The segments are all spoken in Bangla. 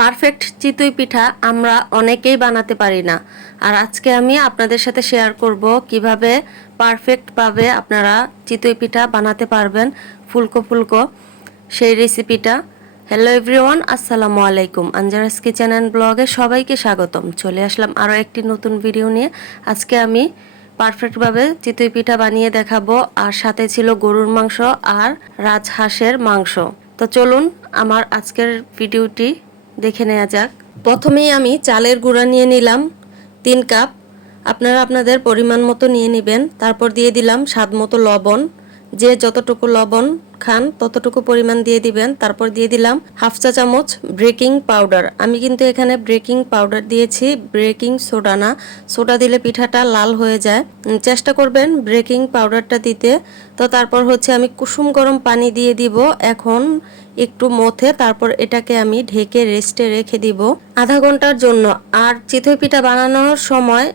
পারফেক্ট চিতই পিঠা আমরা অনেকেই বানাতে পারি না। আর আজকে আমি আপনাদের সাথে শেয়ার করব কিভাবে পারফেক্টভাবে আপনারা চিতই পিঠা বানাতে পারবেন ফুলকো ফুলকো সেই রেসিপিটা। হ্যালো এভরিওয়ান, আসসালামু আলাইকুম। আঞ্জারাস কিচেন অ্যান্ড ব্লগে সবাইকে স্বাগতম। চলে আসলাম আরও একটি নতুন ভিডিও নিয়ে। আজকে আমি পারফেক্টভাবে চিতই পিঠা বানিয়ে দেখাবো, আর সাথে ছিল গরুর মাংস আর রাজহাঁসের মাংস। তো চলুন আমার আজকের ভিডিওটি দেখে নেওয়া যাক। প্রথমেই আমি চালের গুঁড়া নিয়ে নিলাম 3 কাপ। আপনারা আপনাদের পরিমাণ মতো নিয়ে নেবেন। তারপর দিয়ে দিলাম স্বাদ মতো লবণ, যে যতটুকু লবণ খান ততটুকু পরিমাণ দিয়ে দিবেন। তারপর দিয়ে দিলাম হাফ চা চামচ বেকিং পাউডার। আমি কিন্তু এখানে বেকিং পাউডার দিয়েছি, বেকিং সোডা না। সোডা দিলে পিঠাটা লাল হয়ে যায়, চেষ্টা করবেন বেকিং পাউডারটা দিতে। তো তারপর হচ্ছে আমি কুসুম গরম পানি দিয়ে দিব এখন একটু মথে, তারপর এটাকে আমি ঢেকে রেস্টে রেখে দিব আধা ঘন্টার জন্য। আর চিতই পিঠা বানানোর সময়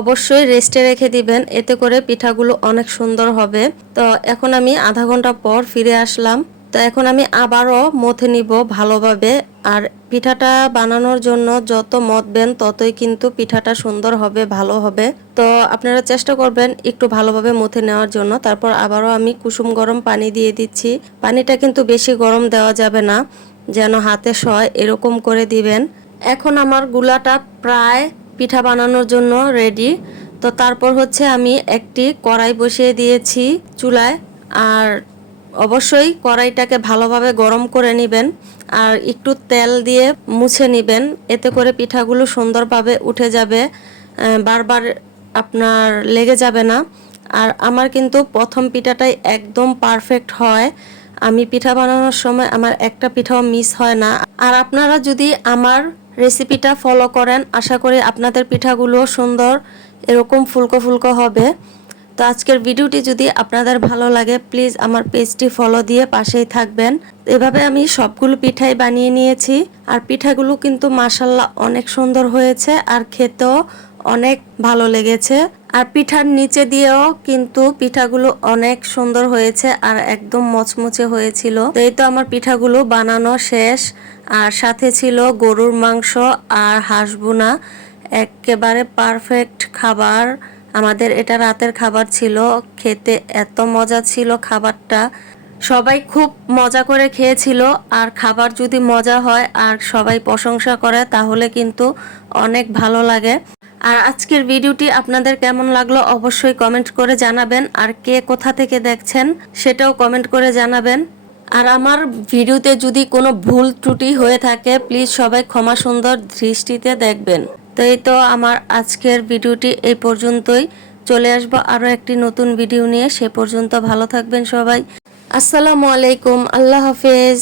অবশ্যই রেস্টে রেখে দিবেন, এতে করে পিঠাগুলো অনেক সুন্দর হবে। তো এখন আমি আধা ঘন্টা পর ফিরে আসলাম। তো এখন আমি আবারও মথে নিব ভালোভাবে। আর পিঠাটা বানানোর জন্য যত মথবেন ততই কিন্তু পিঠাটা সুন্দর হবে, ভালো হবে। তো আপনারা চেষ্টা করবেন একটু ভালোভাবে মথে নেওয়ার জন্য। তারপর আবারও আমি কুসুম গরম পানি দিয়ে দিচ্ছি। পানিটা কিন্তু বেশি গরম দেওয়া যাবে না, যেন হাতে সয় এরকম করে দিবেন। এখন আমার গুলাটা প্রায় পিঠা বানানোর জন্য রেডি। তো তারপর হচ্ছে আমি একটি কড়াই বসিয়ে দিয়েছি চুলায়। আর অবশ্যই কড়াইটাকে ভালোভাবে গরম করে নেবেন আর একটু তেল দিয়ে মুছে নেবেন, এতে করে পিঠাগুলো সুন্দরভাবে উঠে যাবে, বারবার আপনার লেগে যাবে না। আর আমার কিন্তু প্রথম পিঠাটাই একদম পারফেক্ট হয়। আমি পিঠা বানানোর সময় আমার একটা পিঠাও মিস হয় না। আর আপনারা যদি আমার রেসিপিটা ফলো করেন, আশা করি আপনাদের পিঠাগুলো সুন্দর এরকম ফুলকো ফুলকো হবে। তো আজকের ভিডিওটি যদি আপনাদের ভালো লাগে, প্লিজ আমার পেজটি ফলো দিয়ে পাশেই থাকবেন। এভাবে আমি সবগুলো পিঠাই বানিয়ে নিয়েছি। আর পিঠাগুলো কিন্তু মাশাআল্লাহ অনেক সুন্দর হয়েছে, আর খেতেও অনেক ভালো লেগেছে। আর পিঠার নিচে দিয়েও কিন্তু পিঠাগুলো অনেক সুন্দর হয়েছে আর একদম মচমচে হয়েছিল। তো এই তো আমার পিঠাগুলো বানানো শেষ। আর সাথে ছিল গরুর মাংস আর হাঁস ভুনা, একেবারে পারফেক্ট খাবার। আমাদের এটা রাতের খাবার ছিল, খেতে এত মজা ছিল খাবারটা। সবাই খুব মজা করে খেয়েছিল। আর খাবার যদি মজা হয় আর সবাই প্রশংসা করে তাহলে কিন্তু অনেক ভালো লাগে। আর আজকের ভিডিওটি আপনাদের কেমন লাগলো অবশ্যই কমেন্ট করে জানাবেন। আর কে কোথা থেকে দেখছেন সেটাও কমেন্ট করে জানাবেন। আর আমার ভিডিওতে যদি কোনো ভুল ত্রুটি হয়ে থাকে প্লিজ সবাই ক্ষমা সুন্দর দৃষ্টিতে দেখবেন। তো এই তো আমার আজকের ভিডিওটি এই পর্যন্তই। চলে আসবো আরও একটি নতুন ভিডিও নিয়ে। সে পর্যন্ত ভালো থাকবেন সবাই। আসসালামু আলাইকুম, আল্লাহ হাফেজ।